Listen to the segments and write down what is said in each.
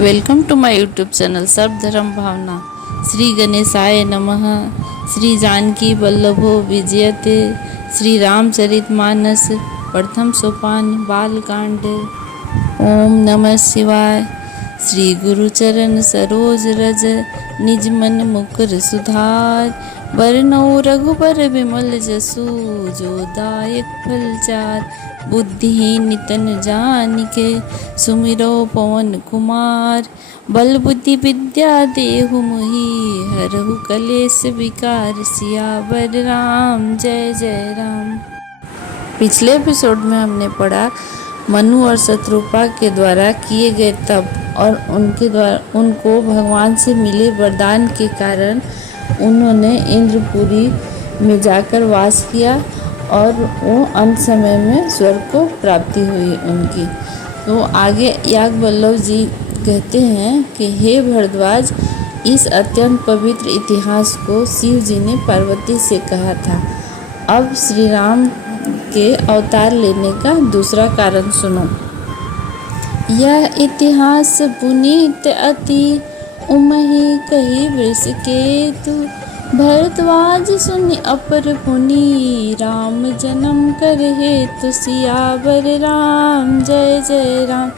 Welcome to my YouTube channel Sarvadharm Bhavna. Shri गणेशाय नमः। श्री जानकी वल्लभो विजयते। श्री रामचरितमानस प्रथम सोपान बालकांड। ओम नमः शिवाय। श्री गुरुचरण सरोज रज निज मन मुकुर सुधार। वरनौ रघुबर विमल जसु जो दायक फल चार। बुद्धिहीन तन जानिके सुमिरो पवन कुमार। बल बुद्धि विद्या देहु मोहि हरहु कलेश विकार। सियावर राम जय जय राम। पिछले एपिसोड में हमने पढ़ा मनु और शत्रुपा के द्वारा किए गए तप और उनको भगवान से मिले वरदान के कारण उन्होंने इंद्रपुरी में जाकर वास किया और वो अंत समय में स्वर्ग को प्राप्ति हुई उनकी। तो आगे याज्ञवल्क्य जी कहते हैं कि हे भरद्वाज, इस अत्यंत पवित्र इतिहास को शिव जी ने पार्वती से कहा था। अब श्री राम के अवतार लेने का दूसरा कारण सुनो। यह इतिहास पुनीत अति उमहि कही वृष केतु। भरद्वाज सुनि अपर पुनि राम जन्म कर हेतु। सियावर राम जय जय राम।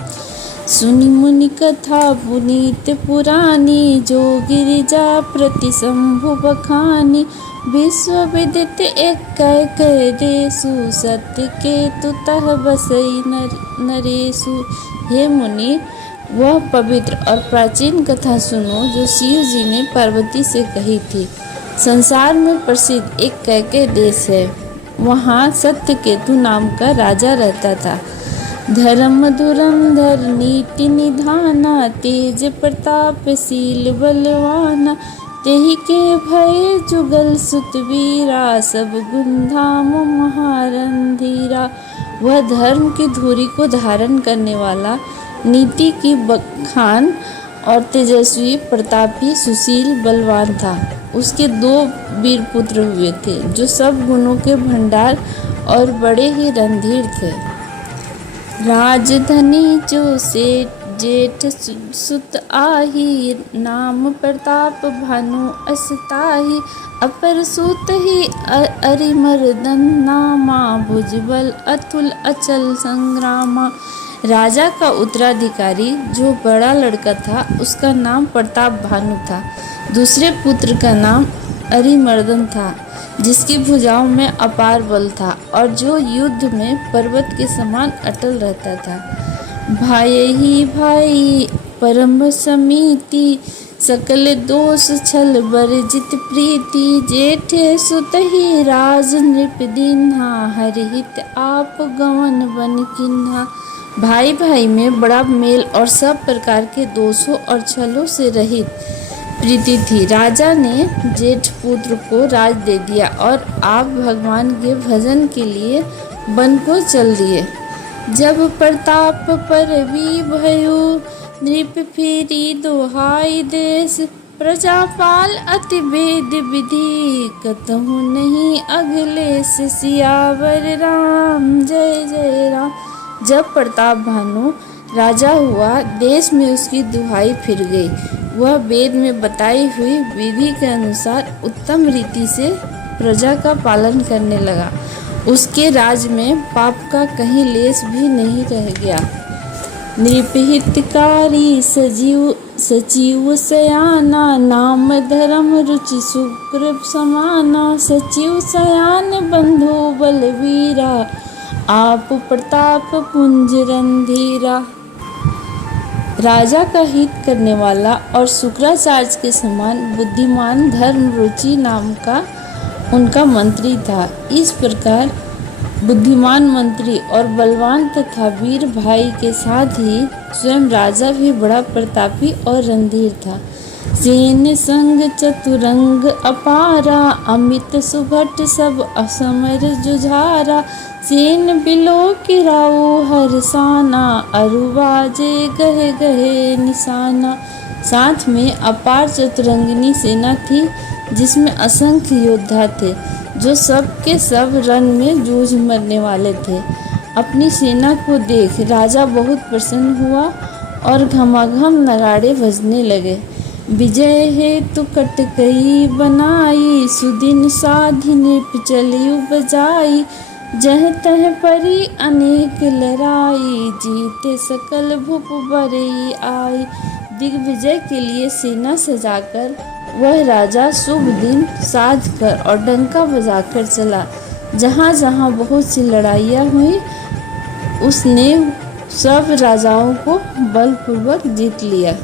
सुनि मुनि कथा पुनीत पुरानी जो गिरिजा प्रति शंभु बखानी। विश्व विदित एक देसु सत्य केतु तह बसई नरेसु। हे मुनि, वह पवित्र और प्राचीन कथा सुनो जो शिव जी ने पार्वती से कही थी। संसार में प्रसिद्ध एक कैके देश है। वहाँ सत्यकेतु नाम का राजा रहता था। धर्म धुरंधर नीति निधाना। तेज प्रतापशील बलवाना। तेहि के भय जुगल सुत वीरा। सब गुण धाम महारंधीरा। वह धर्म की धुरी को धारण करने वाला, नीति की बखान और तेजस्वी प्रतापी सुशील बलवान था। उसके 2 वीर पुत्र हुए थे जो सब गुणों के भंडार और बड़े ही रणधीर थे। राजधनी जो सेठ जेठ सुत आही। नाम प्रताप भानु असताही। अपर सुत ही अरिमर्दन नामा। भुजबल अतुल अचल संग्रामा। राजा का उत्तराधिकारी जो बड़ा लड़का था उसका नाम प्रताप भानु था। दूसरे पुत्र का नाम अरिमर्दन था जिसकी भुजाओं में अपार बल था और जो युद्ध में पर्वत के समान अटल रहता था। भाई ही भाई परम समीति। सकल दोष छल बरजित प्रीति। जेठे सुत ही राज नृप दीन्हा। हरिहित आप गवन बन किन्हा। भाई भाई में बड़ा मेल और सब प्रकार के दोषों और छलों से रहित प्रीति थी। राजा ने जेठ पुत्र को राज दे दिया और आप भगवान के भजन के लिए वन को चल दिए। जब प्रताप परवी भयो। नृप फिरी दोहाई देश। प्रजापाल अति भेद विधि। कतहु नहीं अगलेश। सियावर राम जय जय राम। जब प्रताप भानु राजा हुआ, देश में उसकी दुहाई फिर गई। वह वेद में बताई हुई विधि के अनुसार उत्तम रीति से प्रजा का पालन करने लगा। उसके राज में पाप का कहीं लेश भी नहीं रह गया। नृपहितकारी सचिव सयाना। नाम धर्म रुचि शुक्र समाना। सचिव सयान बंधु बलवीरा। आप प्रताप पुंज रणधीरा। राजा का हित करने वाला और शुक्राचार्य के समान बुद्धिमान धर्म रुचि नाम का उनका मंत्री था। इस प्रकार बुद्धिमान मंत्री और बलवान तथा वीर भाई के साथ ही स्वयं राजा भी बड़ा प्रतापी और रणधीर था। सेन संग चतुरंग अपारा। अमित सुभट सब असमर जुझारा। सेन बिलो किराऊ हरसाना। अरुबाजे गहे गहे निशाना। साथ में अपार चतुरंगिनी सेना थी जिसमें असंख्य योद्धा थे जो सब के सब रण में जूझ मरने वाले थे। अपनी सेना को देख राजा बहुत प्रसन्न हुआ और घमाघम नगाड़े बजने लगे। विजय हेतु कटकई बनाई, सुदिन साधि नृप चलियु बजाई। जह तह परी अनेक लड़ाई, जीते सकल भूप बरई आई। दिग्विजय के लिए सेना सजाकर वह राजा शुभ दिन साध कर और डंका बजाकर चला। जहाँ जहाँ बहुत सी लड़ाइयाँ हुई, उसने सब राजाओं को बलपूर्वक जीत लिया।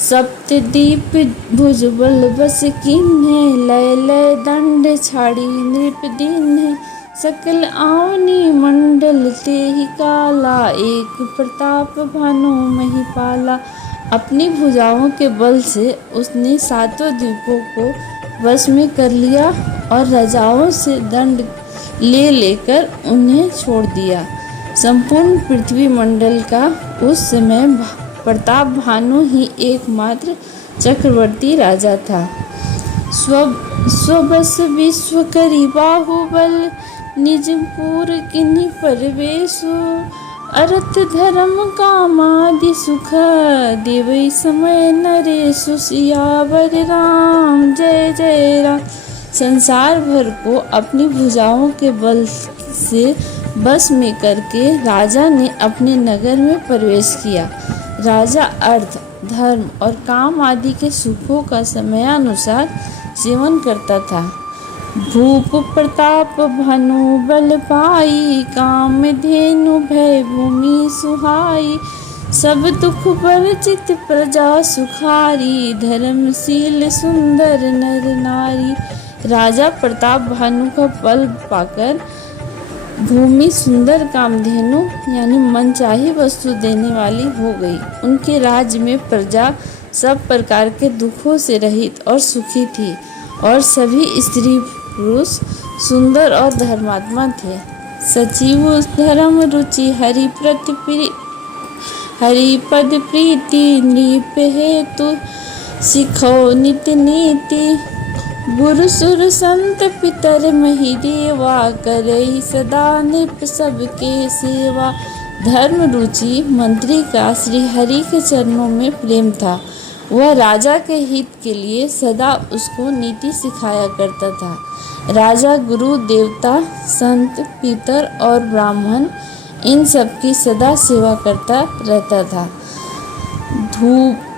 सप्तदीप भुजबल बस कीन्हे, लय लय दंड छाड़ी नृप दीन्हे। सकल आवनी मंडल तेहि काला, एक प्रताप भानु महिपाला। अपनी भुजाओं के बल से उसने सातों द्वीपों को वश में कर लिया और राजाओं से दंड ले लेकर उन्हें छोड़ दिया। संपूर्ण पृथ्वी मंडल का उस समय प्रताप भानु ही एकमात्र चक्रवर्ती राजा था। स्वबस विश्व करी बाहुबल, निजपुर किन्हीं परवेशु। अरथ धर्म कामादि सुख, देवै समय नरेशु। सियावर राम जय जय राम। संसार भर को अपनी भुजाओं के बल से बस में करके राजा ने अपने नगर में प्रवेश किया। राजा अर्थ, धर्म और काम आदि के सुखों का समयानुसार सेवन करता था। भूप प्रताप भानु बल पाई, काम धेनु भय भूमि सुहाई। सब दुख वर्जित प्रजा सुखारी, धर्मशील सुंदर नर नारी। राजा प्रताप भानु का बल पाकर भूमि सुंदर कामधेनु यानी मनचाही वस्तु देने वाली हो गई। उनके राज्य में प्रजा सब प्रकार के दुखों से रहित और सुखी थी और सभी स्त्री पुरुष सुंदर और धर्मात्मा थे। सचिव धर्म रुचि हरिपद प्रीति, नृप हेतु सिखो नित्य नीति। गुरु सुर संत पितर मही देवा, करई सदा नृप सबके सेवा। धर्म रुचि मंत्री का श्री हरि के चरणों में प्रेम था। वह राजा के हित के लिए सदा उसको नीति सिखाया करता था। राजा गुरु देवता संत पितर और ब्राह्मण इन सब की सदा सेवा करता रहता था।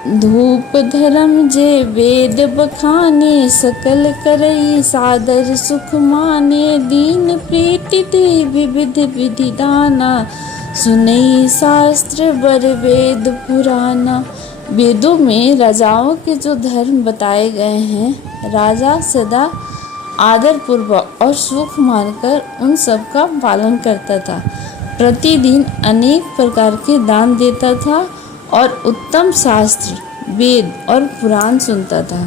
धूप धर्म जे वेद बखाने, सकल करई सादर सुख माने। दीन प्रीति दे विविध विधि दाना, सुनई शास्त्र बर वेद पुराना। वेदों में राजाओं के जो धर्म बताए गए हैं, राजा सदा आदर पूर्वक और सुख मानकर उन सब का पालन करता था। प्रतिदिन अनेक प्रकार के दान देता था और उत्तम शास्त्र, वेद और पुराण सुनता था।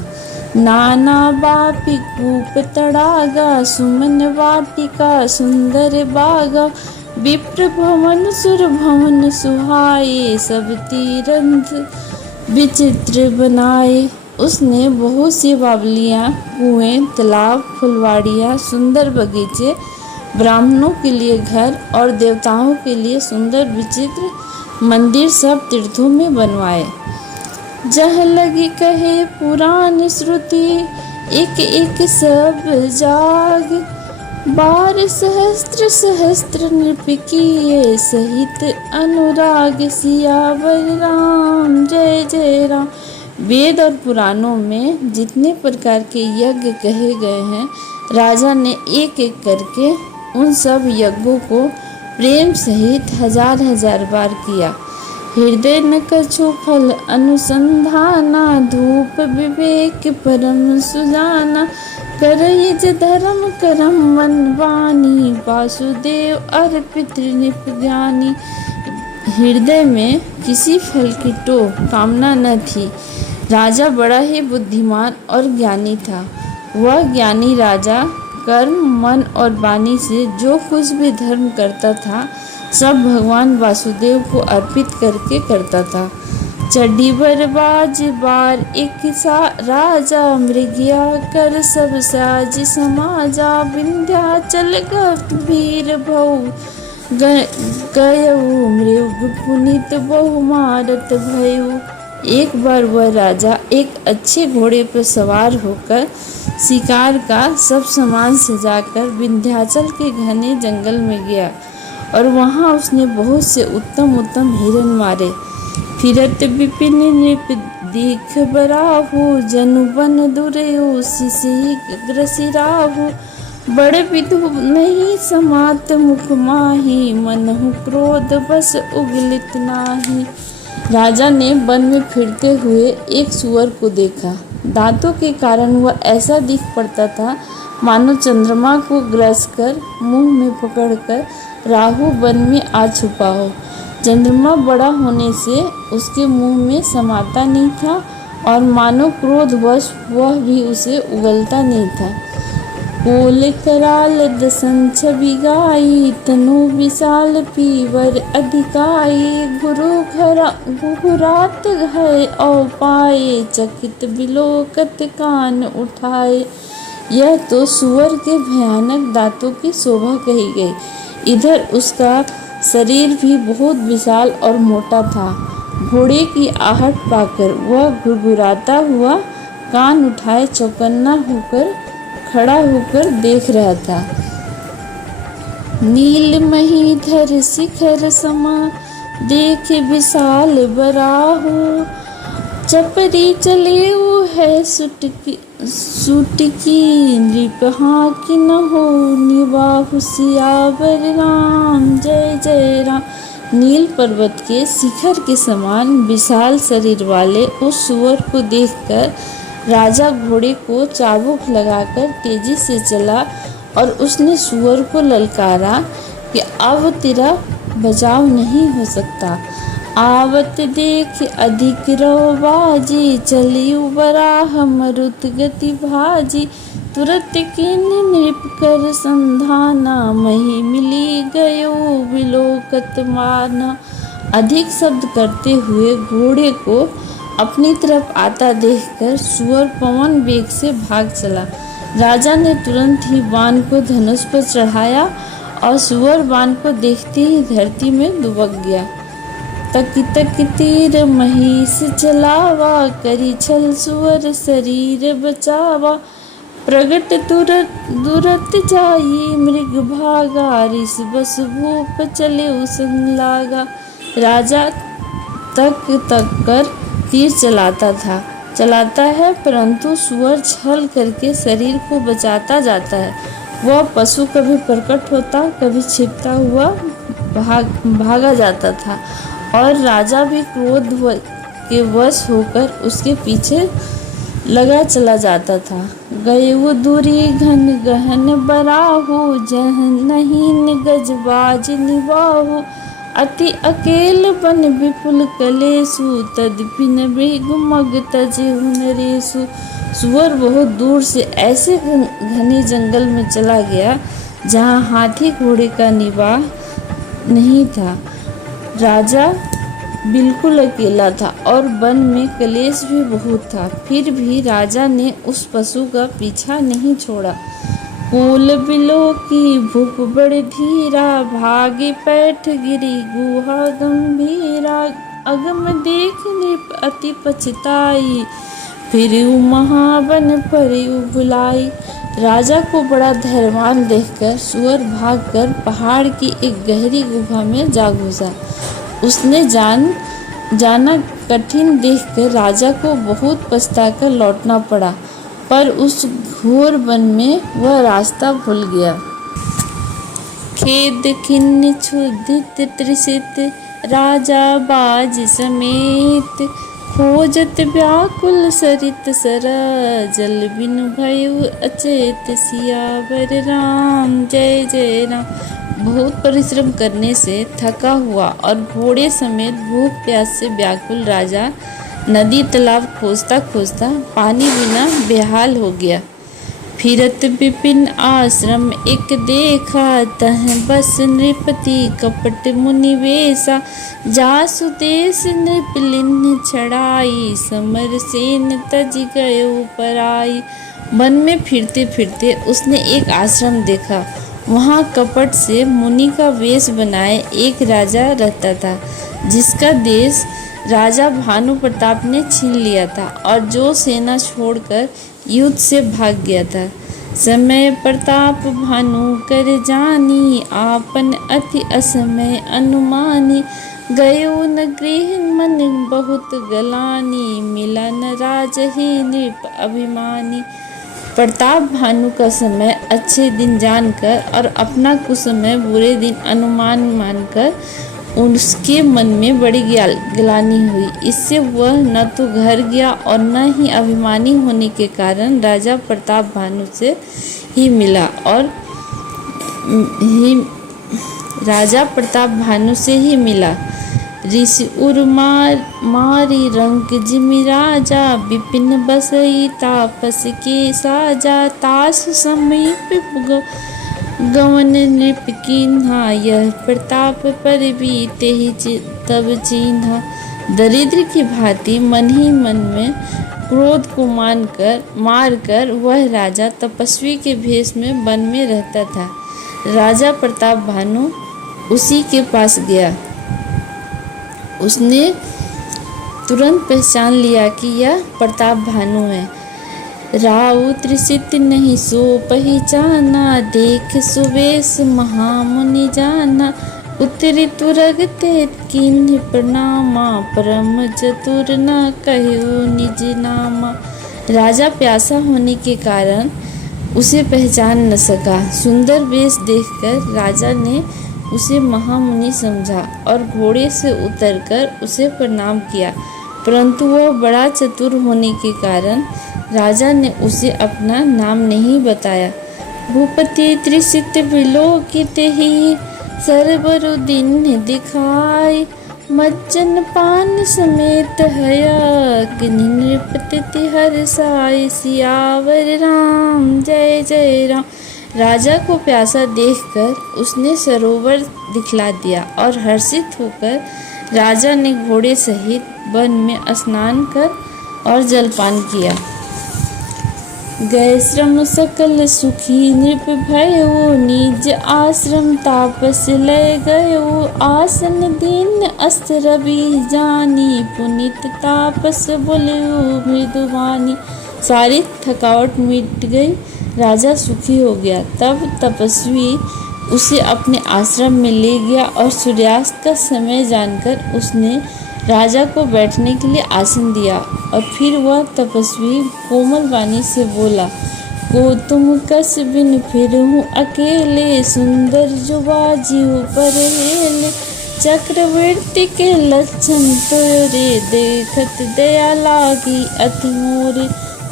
नाना बापी कूप तड़ागा, सुमन वाटिका सुंदर बागा। विप्र भवन सुर भवन सुहाए, सब तीरंथ विचित्र बनाए। उसने बहुत सी बावलियाँ, कुएं, तालाब, फुलवाड़ियाँ, सुंदर बगीचे, ब्राह्मणों के लिए घर और देवताओं के लिए सुंदर विचित्र मंदिर सब तीर्थों में बनवाए। जह लगी कहे पुराण श्रुति, एक एक सब जाग। 12 सहस्त्र सहस्त्र नृप किए, सहित अनुराग। सियावर राम जय जय राम। वेद और पुराणों में जितने प्रकार के यज्ञ कहे गए हैं, राजा ने एक एक करके उन सब यज्ञों को प्रेम सहित हजार हजार बार किया। हृदय न कछु फल अनुसंधाना, धूप विवेक परम सुजाना। करई धर्म करम मन वाणी, वासुदेव अर्पित नृप ज्ञानी। हृदय में किसी फल की तो कामना न थी। राजा बड़ा ही बुद्धिमान और ज्ञानी था। वह ज्ञानी राजा कर्म, मन और वाणी से जो कुछ भी धर्म करता था, सब भगवान वासुदेव को अर्पित करके करता था। चढ़ी बरबाज बार एक सा राजा, मृग्या कर सब साज समाजा। विंध्याचल गंभीर भऊ, गयऊ मृग पुनित बहु मारत भयऊ। एक बार वह राजा एक अच्छे घोड़े पर सवार होकर शिकार का सब सामान सजाकर विंध्याचल के घने जंगल में गया और वहां उसने बहुत से उत्तम उत्तम हिरण मारे। फिरत विपिन नृप दीख बराहु, जनु बन दुरयो सिसहि ग्रसिराहु। बड़े विधु नहीं समात मुख माही, मनहु क्रोध बस उगलित नाही। राजा ने वन में फिरते हुए एक सुअर को देखा। दांतों के कारण वह ऐसा दिख पड़ता था मानो चंद्रमा को ग्रस कर मुंह में पकड़कर राहु वन में आ छुपा हो। चंद्रमा बड़ा होने से उसके मुंह में समाता नहीं था और मानो क्रोधवश वह भी उसे उगलता नहीं था। कोल कराल दसन छवि गाई, तनु विशाल पीवर अधिकाई। घुरात है औ पाए, चकित बिलोकत कान उठाए। यह तो सुअर के भयानक दांतों की शोभा कही गई। इधर उसका शरीर भी बहुत विशाल और मोटा था। घोड़े की आहट पाकर वह घुरघुराता हुआ कान उठाए चौकन्ना होकर खड़ा होकर देख रहा था। नील महीधर शिखर समा, देखे विशाल बराहु। चपरी चले वो है सुटकी नृप की न हो निवाहु। सियावर राम जय जय राम। नील पर्वत के शिखर के समान विशाल शरीर वाले उस सुअर को देखकर राजा घोड़े को चाबुक लगाकर तेजी से चला और उसने सुअर को ललकारा कि अब तेरा बचाव नहीं हो सकता। आवत देख अधिक रौबाजी, चलियु बराह मरुत गति भाजी। तुरत किन नृप कर संधाना, मही मिली गयो विलोकत माना। अधिक शब्द करते हुए घोड़े को अपनी तरफ आता देखकर सुअर पवन वेग से भाग चला। राजा ने तुरंत ही बाण को धनुष पर चढ़ाया और सुअर बाण को देखते ही धरती में दुबक गया। तक तक तीर महिष चलावा, करी छल सुअर शरीर बचावा। प्रगट दुरत जाई मृग भागा, ऋष बस भूप चले उसंग लागा। राजा तक कर तीर चलाता है परंतु सुअर छल करके शरीर को बचाता जाता है। वह पशु कभी प्रकट होता कभी छिपता हुआ भागा जाता था और राजा भी क्रोध के वश होकर उसके पीछे लगा चला जाता था। गए वो दूरी घन गहन बराहु, जहनहीन गजबाज निवाहु। अति अकेल बन विपुल कलेसु, तदपिन मृग मग तजेहु नरेसु। सुअर बहुत दूर से ऐसे घने जंगल में चला गया जहाँ हाथी घोड़े का निवाह नहीं था। राजा बिल्कुल अकेला था और वन में कलेश भी बहुत था। फिर भी राजा ने उस पशु का पीछा नहीं छोड़ा। कोल बिलो की भूख बड़े धीरा, भागे पैठ गिरी गुहा गंभीरा। अगम देख नृप अति पछताई, फिर महावन पर बुलाई। राजा को बड़ा धैर्यवान देखकर सुअर भागकर पहाड़ की एक गहरी गुफा में जा घुसा। उसने जाना कठिन देखकर राजा को बहुत पछताकर लौटना पड़ा, पर उस घोर वन में वह रास्ता भूल गया। खेद खिन्न क्षुधित त्रिषित, राजा बाज समेत। खोजत व्याकुल सरित सरा, जल बिनु भयउ अचेत। सियावर राम जय जय राम। बहुत परिश्रम करने से थका हुआ और घोड़े समेत भूख प्यास से व्याकुल राजा नदी तालाब खोजता खोजता पानी बिना बेहाल हो गया। फिरत विपिन आश्रम एक देखा, तह बस नृपति कपट मुनि वेशा। जासु देश नृपलिन छड़ाई, समर सेन तज गयो पराई। वन में फिरते फिरते उसने एक आश्रम देखा। वहाँ कपट से मुनि का वेश बनाए एक राजा रहता था, जिसका देश राजा भानु प्रताप ने छीन लिया था और जो सेना छोड़कर युद्ध से भाग गया था। समय प्रताप भानु कर जानी, आपन अति असमय अनुमानी। गयो न गृह मन बहुत गलानी, मिला न राजहि नृप अभिमानी। प्रताप भानु का समय अच्छे दिन जानकर और अपना कुसमय बुरे दिन अनुमान मानकर उसके मन में बड़ी ग्लानि हुई। इससे वह न तो घर गया और न ही अभिमानी होने के कारण राजा प्रताप भानु से ही मिला और राजा प्रताप भानु से ही मिला। ऋषि उर मारी रंक जिमि राजा, विपिन बसई तापस के साजा। तास समीप गवन नृप कीन्हा, यह प्रताप पर बीते ही तब चीन्हा। दरिद्र की भांति मन ही मन में क्रोध को मारकर वह राजा तपस्वी के भेष में वन में रहता था। राजा प्रताप भानु उसी के पास गया। उसने तुरंत पहचान लिया कि यह प्रताप भानु है। राउ त्रिसित नहीं सो पहचाना, देख सुवेश महामुनि जाना। उत्तरी तुरग ते किन्ह प्रणामा, परम चतुर न कहु निज नामा। राजा प्यासा होने के कारण उसे पहचान न सका। सुंदर वेश देखकर राजा ने उसे महामुनि समझा और घोड़े से उतरकर उसे प्रणाम किया, परंतु वह बड़ा चतुर होने के कारण राजा ने उसे अपना नाम नहीं बताया। भूपति त्रिसित विलोकित ही, सरबरु दिन दिखाई। मज्जन पान समेत हया, किन्हि नृपति हर्षाय। सियावर राम जय जय राम। राजा को प्यासा देखकर उसने सरोवर दिखला दिया और हर्षित होकर राजा ने घोड़े सहित वन में स्नान कर और जलपान किया। गए श्रम सकल सुखी नृप भयो, निज आश्रम तापस लय गयो। आसन दीन अस्त्र रवि जानी, पुनित तापस बोलयो मृदुवानी। सारी थकावट मिट गई, राजा सुखी हो गया। तब तपस्वी उसे अपने आश्रम में ले गया और सूर्यास्त का समय जानकर उसने राजा को बैठने के लिए आसन दिया और फिर वह तपस्वी कोमल वाणी से बोला, को तुम कस बिन फिरहूँ अकेले, सुंदर जुबा जीव पर हेले। चक्रवर्ती के लक्षण तोरे, देखत दया लागी अति मोरे।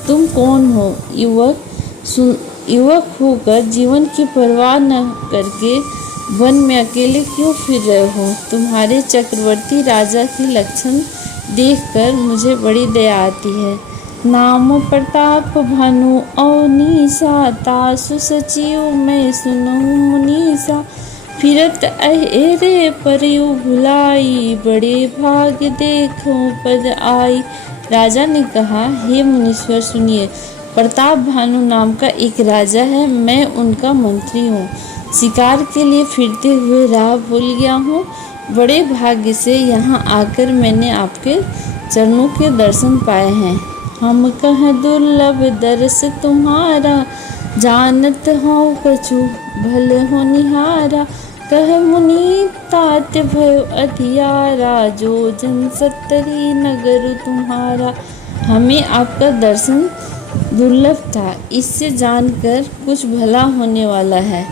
तुम कौन हो? युवक होकर जीवन की परवाह न करके वन में अकेले क्यों फिर रहे हो? तुम्हारे चक्रवर्ती राजा की लक्षण देखकर मुझे बड़ी दया आती है। नाम प्रताप भानु अवनीसा, तासु सचिव मैं सुनहु मुनीसा। फिरत अहेरे परयु भुलाई, बड़े भाग देखो पद आई। राजा ने कहा, हे मुनीश्वर सुनिए, प्रताप भानु नाम का एक राजा है, मैं उनका मंत्री हूँ। शिकार के लिए फिरते हुए राह भूल गया हूँ। बड़े भाग्य से यहाँ आकर मैंने आपके चरणों के दर्शन पाए हैं। हम कह दुर्लभ दर्श तुम्हारा, जानत हो कछु भले हो निहारा। कह मुनि तात भयो अधियारा, जो जन सत्तरी नगर तुम्हारा। हमें आपका दर्शन दुर्लभ था, इससे जानकर कुछ भला होने वाला है।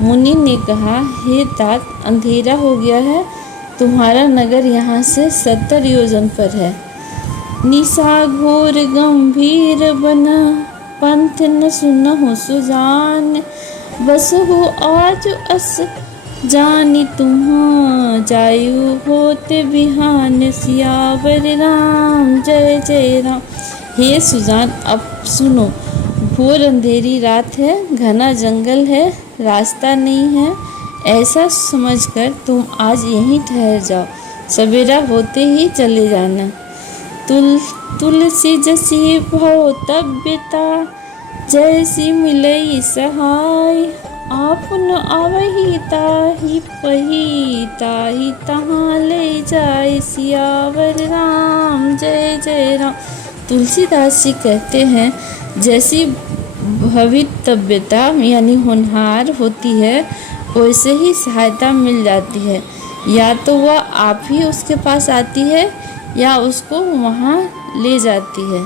मुनि ने कहा, हे तात, अंधेरा हो गया है, तुम्हारा नगर यहाँ से 70 योजन पर है। निशा घोर गंभीर बना, पंथ न सुनहु सुजान। बसहु आज अस जानी तुम्हां, जायु होते बिहान। सियावर राम जय जय राम। हे सुजान, अब सुनो, घोर अंधेरी रात है, घना जंगल है, रास्ता नहीं है। ऐसा समझकर तुम आज यहीं ठहर जाओ, सवेरा होते ही चले जाना। तुलसी जसी भव तब बिता, जैसी मिलई सहाय। आप न आवही ताहि पही ताहि तहाँ ले जाए सियावर राम जय जय राम। तुलसीदास जी कहते हैं जैसी भवितव्यता यानी होनहार होती है वैसे ही सहायता मिल जाती है। या तो वह आप ही उसके पास आती है या उसको वहाँ ले जाती है।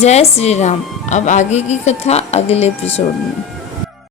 जय श्री राम। अब आगे की कथा अगले एपिसोड में।